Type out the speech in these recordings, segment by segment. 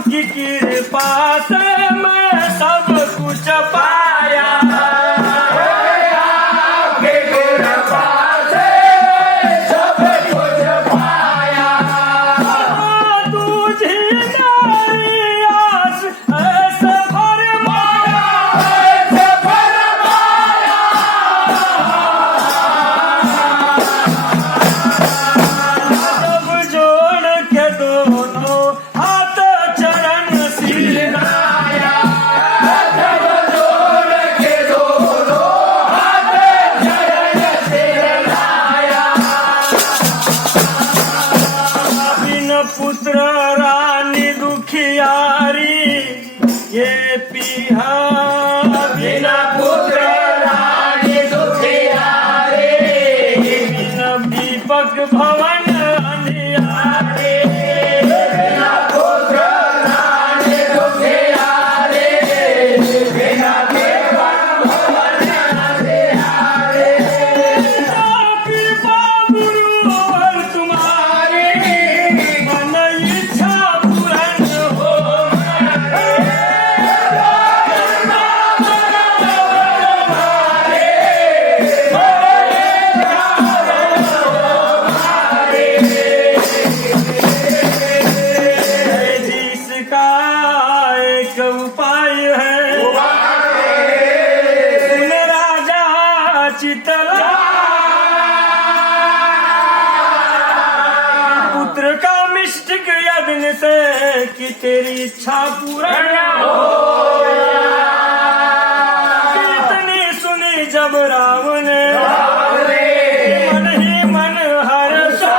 आपकी कृपा से मैं सब कुछ पाया। आपकी कृपा से सब कुछ पाया। तुझी मेरी आस ऐसे फरमाया, ऐसे फरमाया। जब जोड़ के दोनों हाथ चरण सिरनाया। जब जोड़ के दोनों हाथ चरण सिरनाया। बिन पुत्र रानी दुखियारी ये पिहा, बिना पुत्र रानी दुखियारे। बिन दीपक भवन अंधियारे। बिना पुत्र रानी दुखियारे। बिना देवन भवन अंधियारे। कृपा गुरुवर तुम्हारी, मन इच्छा पूर्ण हो। जिसका एक उपाय है, सुन राजा चितला। पुत्र का मिष्टिक यज्ञ से कि तेरी इच्छा पूर्ण हो। कीर्तनी सुनी जब रावण ने, मन ही मन हर्षा।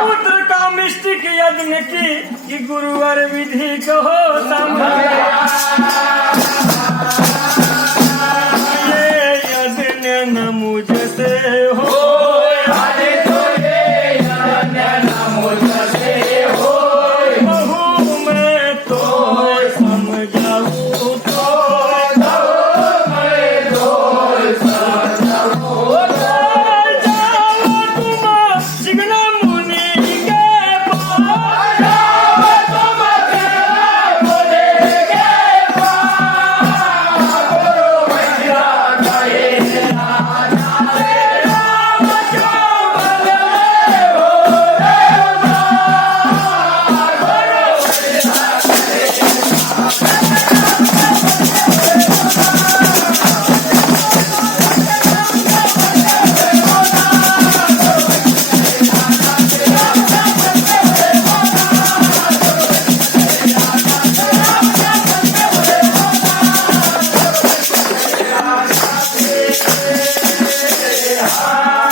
पुत्र का मिष्टिक यज्ञ की कि गुरुवर विधि कहो संभव।